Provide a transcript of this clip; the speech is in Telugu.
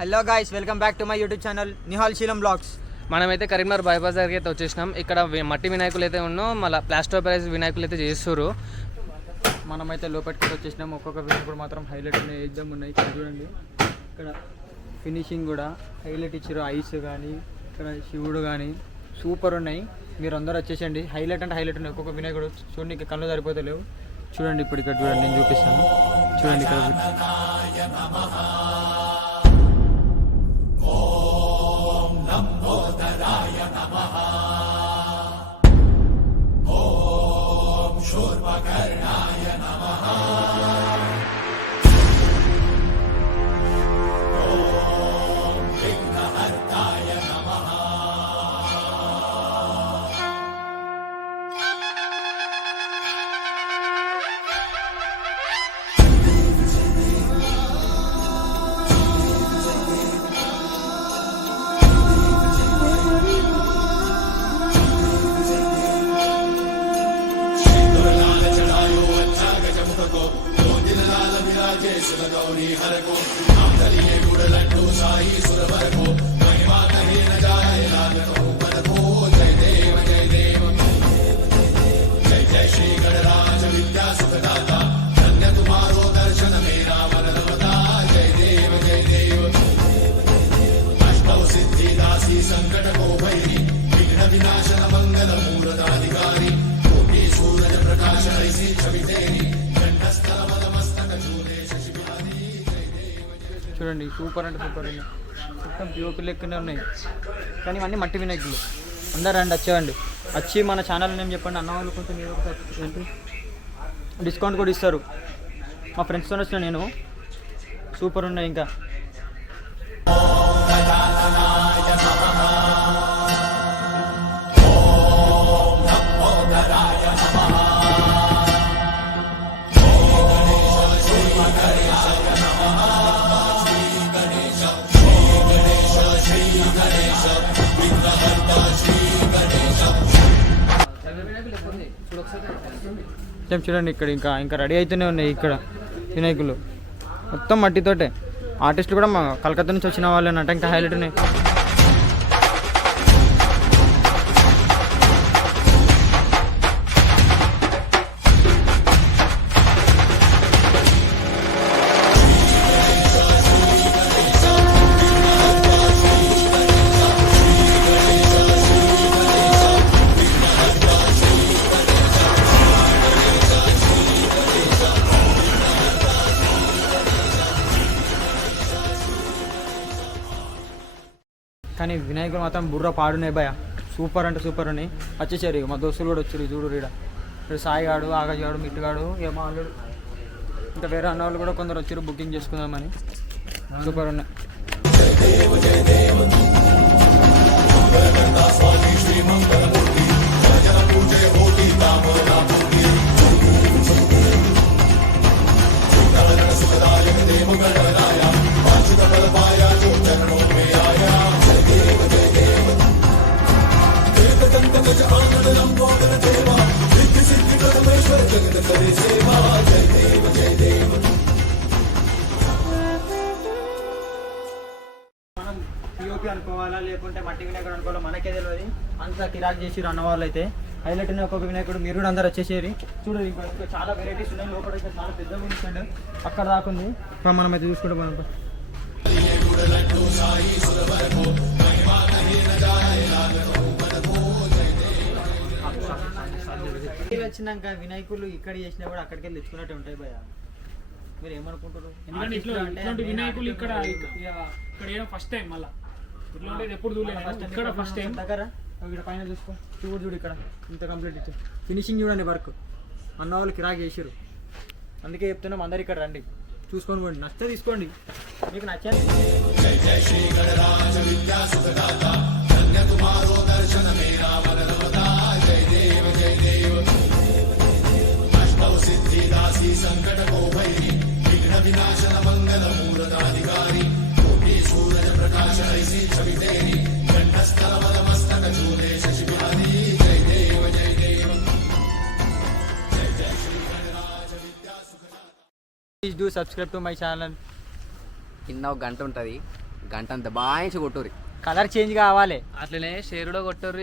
Hello guys, welcome back to my YouTube channel Nihal Sheelam blogs. మనమైతే కరీంనగర్ బైపాస్ దగ్గరికి అయితే వచ్చేసినాం. ఇక్కడ మట్టి వినాయకులు అయితే ఉన్నాం, మళ్ళీ ప్లాస్టోపరైజ్ వినాయకులు అయితే చేస్తారు. మనమైతే లోపలికి వచ్చేసినాం. ఒక్కొక్క వినాయకుడు మాత్రం హైలైట్ ఉన్నాయి, ఎగ్జామ్ ఉన్నాయి. ఇక్కడ చూడండి, ఇక్కడ ఫినిషింగ్ కూడా హైలైట్ ఇచ్చారు. ఐస్ కానీ ఇక్కడ శివుడు కానీ సూపర్ ఉన్నాయి. మీరు అందరూ వచ్చేసండి. హైలైట్ అంటే హైలైట్ ఉన్నాయి. ఒక్కొక్క వినాయకుడు చూడండి, ఇక్కడ కళ్ళు సరిపోతలేవు. చూడండి, ఇప్పుడు ఇక్కడ చూడండి, నేను చూపిస్తాను. చూడండి ఇక్కడ చూడండి, సూపర్ అంటే సూపర్ ఉన్నాయి. మొత్తం పిఓపి లెక్కనే ఉన్నాయి, కానీ ఇవన్నీ మట్టి వినాయకులు. అందరూ రండి, వచ్చేయండి. వచ్చి మన ఛానల్ నేమ్ చెప్పండి. అన్న వాళ్ళు కొంచెం ఏంటి డిస్కౌంట్ కూడా ఇస్తారు. మా ఫ్రెండ్స్తో వచ్చిన నేను. సూపర్ ఉన్నాయి. ఇంకా చూడండి, ఇక్కడ ఇంకా రెడీ అవుతూనే ఉన్నాయి. ఇక్కడ వినాయకులు మొత్తం మట్టితోటే. ఆర్టిస్టులు కూడా మా కలకత్తా నుంచి వచ్చిన వాళ్ళు అంటే ఇంకా హైలైట్ ఉన్నాయి. కానీ వినాయకుడు మాత్రం బుర్ర పాడున్నాయి భయ. సూపర్ అంటే సూపర్ ఉన్నాయి. వచ్చేసారు మా దోస్తులు కూడా వచ్చారు. చూడు, ఇక్కడ సాయి గాడు, ఆకాష్ గాడు, మిట్టుగాడు, ఏమో వాళ్ళు ఇంకా వేరే అన్న వాళ్ళు కూడా కొందరు వచ్చారు బుకింగ్ చేసుకుందామని. సూపర్ ఉన్నాయి. మనం పిఓపి అనుకోవాలా లేకుంటే మట్టి వినాయకుడు అనుకోవాలా మనకే తెలియదు. అంతా కిరాక్ చేసి అన్న వాళ్ళు అయితే హైలైట్ ఉన్న ఒక్కొక్క వినాయకుడు. మీరు కూడా అందరు వచ్చేసేరి. చూడు, ఇంకా చాలా వెరైటీస్ ఉన్నాయి. లోపల అయితే చాలా పెద్దగా ఉంచండి. అక్కడ దాకుంది. మనం అయితే చూసుకుంటే మనం వచ్చినాక వినాయకులు ఇక్కడ చేసినా కూడా అక్కడికి వెళ్ళి తెచ్చుకున్నట్టు ఉంటాయి భయ. మీరు ఏమనుకుంటారు? వినాయకులు ఇక్కడ ఫస్ట్ టైం, మళ్ళీ ఎప్పుడు చూడలేదు. ఫస్ట్ టైం దగ్గర ఇక్కడ పైన చూసుకో. చూడు, ఇక్కడ ఇంత కంప్లీట్ ఇచ్చి ఫినిషింగ్ చూడండి. వర్క్ అన్న వాళ్ళు కిరాక్ చేసారు. అందుకే చెప్తున్నాం, అందరు ఇక్కడ రండి, చూసుకొని పోండి. నచ్చితే తీసుకోండి, మీకు నచ్చాలి. Please do subscribe to my channel. కింద ఒక గంట ఉంటుంది, గంట అంత బాగా కొట్టుర్రి. కలర్ చేంజ్ కావాలి. అట్లనే షేర్ కూడా కొట్టరు